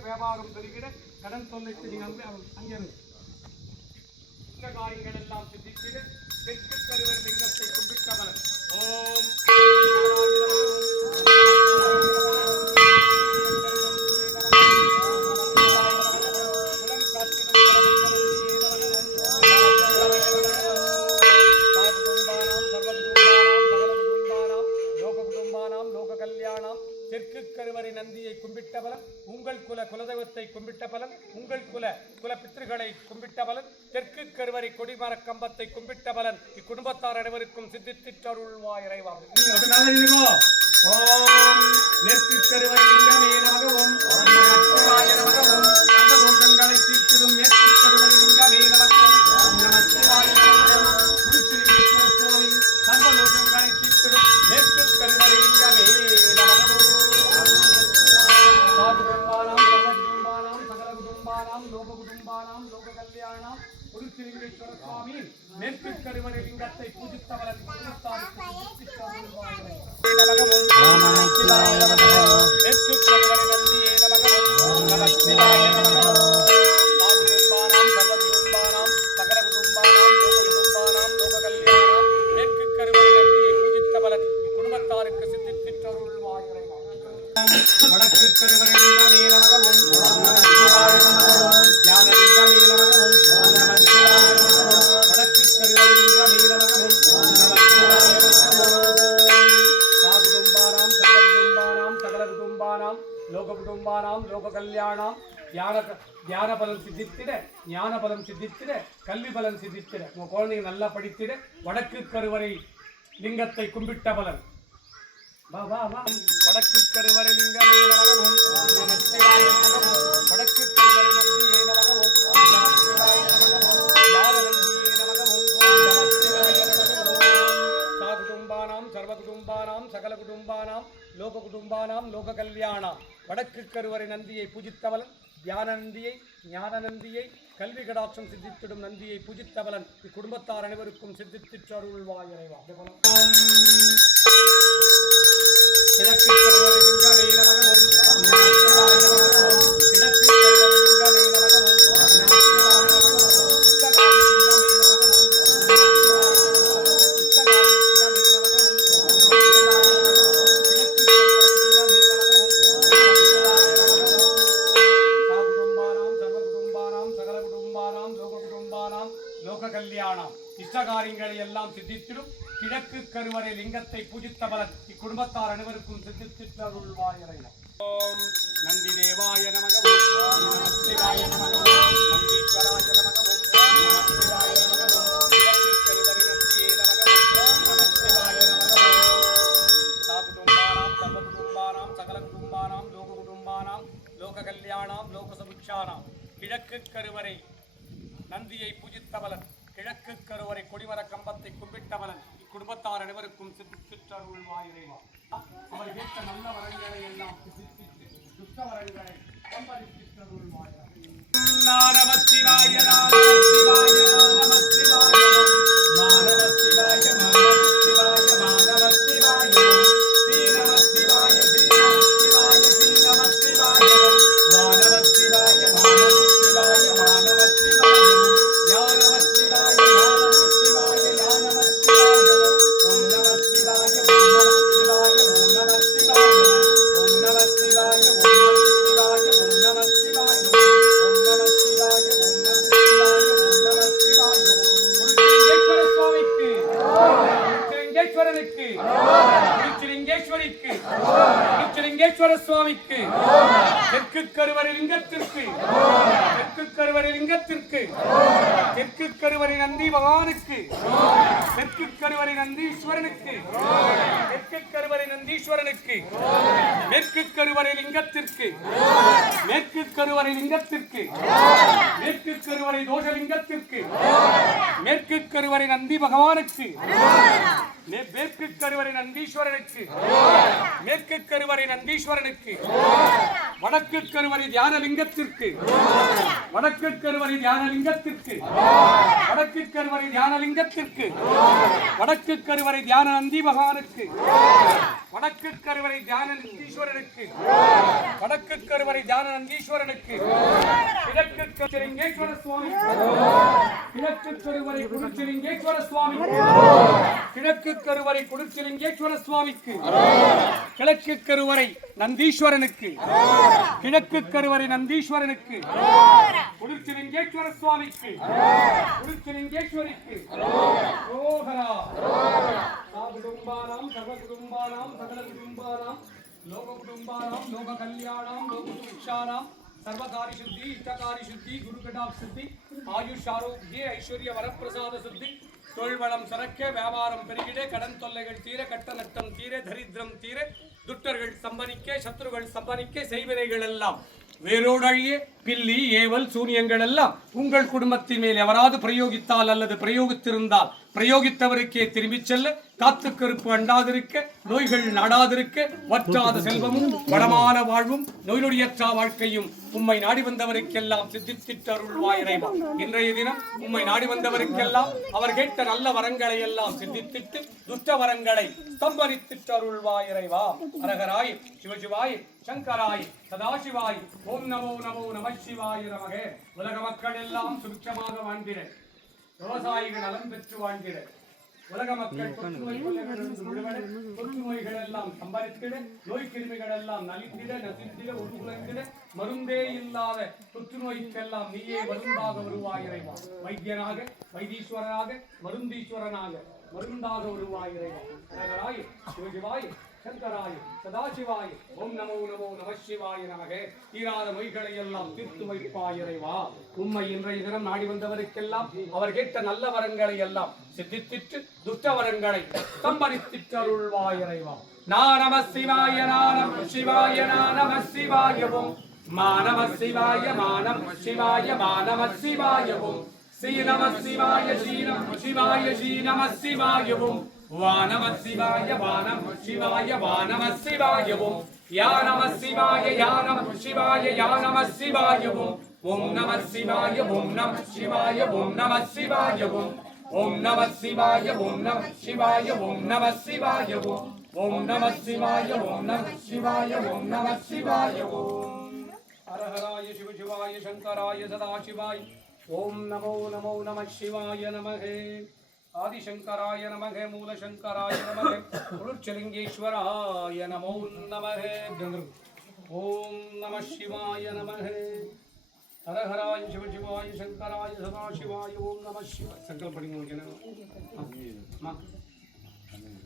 வியாபாரம் பெருகிட கடன் தொல்லைக்கு நீங்கள் அங்கே காரியங்கள் எல்லாம் சிந்தித்திட தெற்கு கருவர் லிங்கத்தை கும்பிட்டவர் ஓம் தெற்கு கருவறை நந்தியை கும்பிட்ட பலன் உங்கள் குலதெய்வத்தை கும்பிட்ட பலன் உங்கள் குல பித்ருகளை கும்பிட்ட பலன் தெற்கு கருவறை கொடிமர கம்பத்தை கும்பிட்ட பலன் இக்குடும்பத்தார் அனைவருக்கும் சித்தித்திட்டருள்வாய் இறைவா. ஓம் தெற்கு கருவறை லிங்கமே நமக ஓம் நமச்சிவாய நமக ஓம் சர்வதோஷங்களை தீர்த்திடும் மேற்கு கருவறை லிங்கமே நமக ஓம் நமச்சிவாய நமக ஓம் குருச்சிலிங்கேஸ்வர சுவாமி சர்வதோஷங்களை தீர்த்திடும் மேற்கு கருவறை லிங்கமே நமக ஓம் குருச்சிலிங்கேஸ்வர சுவாமி மேற்கு கருவறை லிங்கத்தை பூஜித்தவளன் மேற்கு கருவறை நந்தியே நமகம் நமச்சிவாய நமகம் சாகுடும்பானாம் சர்வகுடும்பானாம் சகல குடும்பானாம் லோக குடும்பானாம் லோக கல்யாணம் மேற்கு கருவறை நந்தியை பூஜித்தவளன் குடும்பத்தாருக்கு சித்தித்திட்டருள்வாய் இறைவா. வடக்கு கருவறை லிங்கமே நமகம் நமச்சிவாய நமகம் ஞான லிங்கமே நமகம் நமச்சிவாய நமகம் வடக்கு கருவறை லிங்கமே நமகம் நமச்சிவாய நமகம் சாகுடும்பானாம் சர்வகுடும்பானாம் சகல குடும்பானாம் லோக குடும்பானாம் லோக கல்யாணம் தியான பலன் சித்தித்திட ஞான பலன் சித்தித்திட கல்வி பலன் சித்தித்திட உங்க குழந்தைங்க நல்லா படித்திட வடக்கு கருவறை லிங்கத்தை கும்பிட்ட பலன் வடக்கு கருவறை லிங்கமே நமகம் நமச்சிவாய நமகம் வடக்கு கருவறை நந்தியே நமகம் நமச்சிவாய நமகம் ஞான நந்தியே நமகம் நமச்சிவாய நமகம் சாகுடும்பானாம் சர்வகுடும்பானாம் சகல குடும்பானாம் லோக குடும்பானாம் லோக கல்யாணம் வடக்கு கருவறை நந்தியை பூஜித்தவளன் தியான நந்தியை ஞான நந்தியை கல்வி கடாட்சம் சித்தித்திடும் நந்தியை பூஜித்தவளன் இக்குடும்பத்தார் அனைவருக்கும் சித்தித்திட்டருள்வாய் இறைவா. கிழக்கு கருவறை லிங்கமே நமகம் நமச்சிவாய நமகம் கிழக்கு கருவறை லிங்கமே நமகம் நமச்சிவாய நமகம் இஷ்டகாரி லிங்கமே நமகம் நமச்சிவாய நமகம் இஷ்டகாரி லிங்கமே நமகம் நமச்சிவாய நமகம் கிழக்கு கருவறை லிங்கமே நமகம் நமச்சிவாய நமகம் சாகுடும்பானாம் சர்வகுடும்பானாம் சகல குடும்பானாம் லோக குடும்பானாம் லோக கல்யாணம் இஷ்டகாரியங்களை எல்லாம் சித்தித்திடும் கிழக்கு கருவறை லிங்கத்தை பூஜித்த பலன் இக்குடும்பத்தார் அனைவருக்கும் சித்தித்திட்டருள்வாய் இறைவா. ஓம் நந்தி தேவாய நமக ஓம் நமச்சிவாய நமக ஓம் நந்தீஸ்வராய நமக ஓம் நமச்சிவாய நமக ஓம் கிழக்கு கருவறை நந்தியே நமக ஓம் நமச்சிவாய நமக ஓம் சாகுடும்பானாம் சர்வகுடும்பானாம் சகல குடும்பானாம் லோக குடும்பானாம் லோக கல்யாணம் லோக சமுட்சானாம் கிழக்கு கருவறை நந்தியை பூஜித்தவளன் கிழக்கு கருவறை கொடிமர கம்பத்தை கும்பிட்டவளன் குடும்பத்தார் அனைவருக்கும் சித்தித்திட்டருள்வாய் இறைவா. அவர் கேட்ட நல்ல வரங்களை எல்லாம் துஷ்ட வரங்களை சம்பரித்திட்டருள்வாய். நமச்சிவாய நமச்சிவாய நமச்சிவாய மானவசிவாய மானவசிவாய மானவசிவாய ஸ்ரீ நமசிவாய ஸ்ரீ நமசிவாய ஸ்ரீ நமசிவாய வானவசிவாய வானவசிவாய வானவசிவாய யா நமசிவாய யா நமசிவாய யா நமசிவாய ஓம் நமசிவாய ஓம் நமசிவாய ஓம் நமசிவாய ஓம் நமசிவாய ஓம் நமசிவாய ஓம் நமசிவாய ஓம் நமசிவாய ஓம் நமசிவாய ஓம் நமசிவாய குருலிங்கேஸ்வர சுவாமிக்கு குருலிங்கேஸ்வரனுக்கு குருலிங்கேஸ்வரிக்கு குருலிங்கேஸ்வர சுவாமிக்கு தெற்கு கருவறை லிங்கத்திற்கு தெற்கு கருவறை லிங்கத்திற்கு தெற்கு கருவறை நந்தி பகவானுக்கு தெற்கு கருவறை நந்தீஸ்வரனுக்கு தெற்கு கருவறை நந்தி நந்தீஸ்வரனுக்கு மேற்கு கருவறை லிங்கத்திற்கு மேற்கு கருவறை லிங்கத்திற்கு மேற்கு கருவறை தோஷலிங்கத்திற்கு மேற்கு கருவறை நந்தி பகவானுக்கு மேற்கு கருவறை நந்தீஸ்வரனுக்கு மேற்கு கருவறை நந்தீஸ்வரனுக்கு வடக்கு கருவறை தியானலிங்கத்திற்கு வடக்கு கருவறை தியானலிங்கத்திற்கு வடக்கு கருவறை தியானலிங்கத்திற்கு வடக்கு கருவறை தியான நந்தி பகவானுக்கு வடக்கு கருவறை தியான நந்தீஸ்வரனுக்கு வடக்கு கருவறை தியான நந்தீஸ்வரனுக்கு கிழக்கு திருச்சலிங்கேஸ்வர சுவாமி கிழக்கு கருவறை குருச்சலிங்கேஸ்வர சுவாமி கிழக்கு கருவறை குருச்சலிங்கேஸ்வர சுவாமிக்கு கிழக்கு கருவறை நந்தீஸ்வரனுக்கு கிழக்கு கருவறை நந்தீஸ்வரனுக்கு குருச்சலிங்கேஸ்வர சுவாமிக்கு குருச்சலிங்கேஸ்வரிக்கு குடும்பானாம் சர்வ குடும்பானாம் சகல குடும்பானாம் லோக குடும்பானாம் லோக கல்யாணாம் லோக சுபிக்ஷானாம் सर्वकारी शुद्धि इष्टकारी शुद्धि गुरु कटाक्ष शुद्धि आयुष आरोग्य ऐश्वर्य वरप्रसाद शुद्धि तोल्वलम सरक्के व्यापारम पेरिगिडे कடன் தொல்லைகள் தீர கட்ட நட்டம் தீர தரித்திரம் தீர துட்டர்கள் சம்பனிக்க சத்துருகள் சம்பனிக்க செய்வினைகள் எல்லாம் வேரோடழிய பில்லி ஏவல் சூனியங்கள் எல்லாம் உங்கள் குடும்பத்தின் மேல் எவராது பிரயோகித்தால் அல்லது பிரயோகித்திருந்தால் பிரயோகித்தவருக்கே திரும்பிச் செல்ல காத்து கருப்பு அண்டாதிருக்க நோய்கள் நாடாதிருக்க வற்றாத செல்வமும் வளமான வாழ்வும் நோய்நொடியற்ற வாழ்க்கையும் உம்மை நாடி வந்தவருக்கெல்லாம் சித்தித்திட்டருள்வாய் இறைவா. இன்றைய தினம் உம்மை நாடி வந்தவருக்கெல்லாம் அவர் கேட்ட நல்ல வரங்களை எல்லாம் சித்தித்திட்டு துஷ்ட வரங்களை ஸ்தம்பரித்திட்டருள்வாய் இறைவா. அரகராய் சிவசிவாய் சங்கராய் சதாசிவாய் ஓம் நமோ நமோ நம சிவாய நமக. உலக மக்கள் எல்லாம் சுபிட்சமாக வாழ்ந்திட விவசாயிகள் நலம் பெற்று வாழ்ந்திட உலக மக்கள் தொற்று நோய்கள் எல்லாம் சம்பரித்திட நோய் கிருமிகள் எல்லாம் நலித்திட நசித்திட உருகுலைந்திட மருந்தே இல்லாத தொற்று நோய்க்கெல்லாம் நீயே மருந்தாக வருவாய் இறைவா. வைத்தியனாக வைத்தீஸ்வரனாக மருந்தீஸ்வரனாக மருந்தாக வருவாய் இறைவா. அரகராய் சிவசிவாய் சங்கராய சதாசிவாய ஓம் நமோ நமோ நம சிவாய நமக. தீராத நோய்களை எல்லாம் தீர்த்து வைப்பாய் இறைவா. உம்மை இன்றைய தினம் நாடி வந்தவருக்கெல்லாம் அவர் கேட்ட நல்ல வரங்களை எல்லாம் சித்தித்திட்டு துஷ்ட வரங்களை சம்பரித்திட்டருள்வாய் இறைவா. நம சிவாய நம சிவாய நம சிவாய ஓம் நம சிவாய நம சிவாய நம சிவாய ஓம் ஸ்ரீ நம சிவாய ஸ்ரீ நம சிவாய ஸ்ரீ நம சிவாய ஓம் வானம சிவாய வானம சிவாய வானம சிவாய ஓம் யா நம சிவாய யா நம சிவாய யா நம சிவாய ஓம் ஓம் நம சிவாய ஓம் நம சிவாய ஓம் நம சிவாய ஓம் ஓம் நம சிவாய ஓம் நம சிவாய ஓம் நம சிவாய ஓம் ஓம் நம சிவாய ஓம் நம சிவாய ஓம் நம சிவாய ஓம். ஹரஹராய சிவசிவாய சங்கராய சதாசிவாய ஓம் நமோ நமோ நம சிவாய நமஹே. ஆதிசங்கராய நமக மூலசங்கராய நமக குருச்சலிங்கேஸ்வராய நமோ நமக. ஓம் நம சிவாய நமக. ஹரஹராய சிவசிவாய சங்கராய சதாசிவாய ஓம் நம சிவாய. சங்கல்படி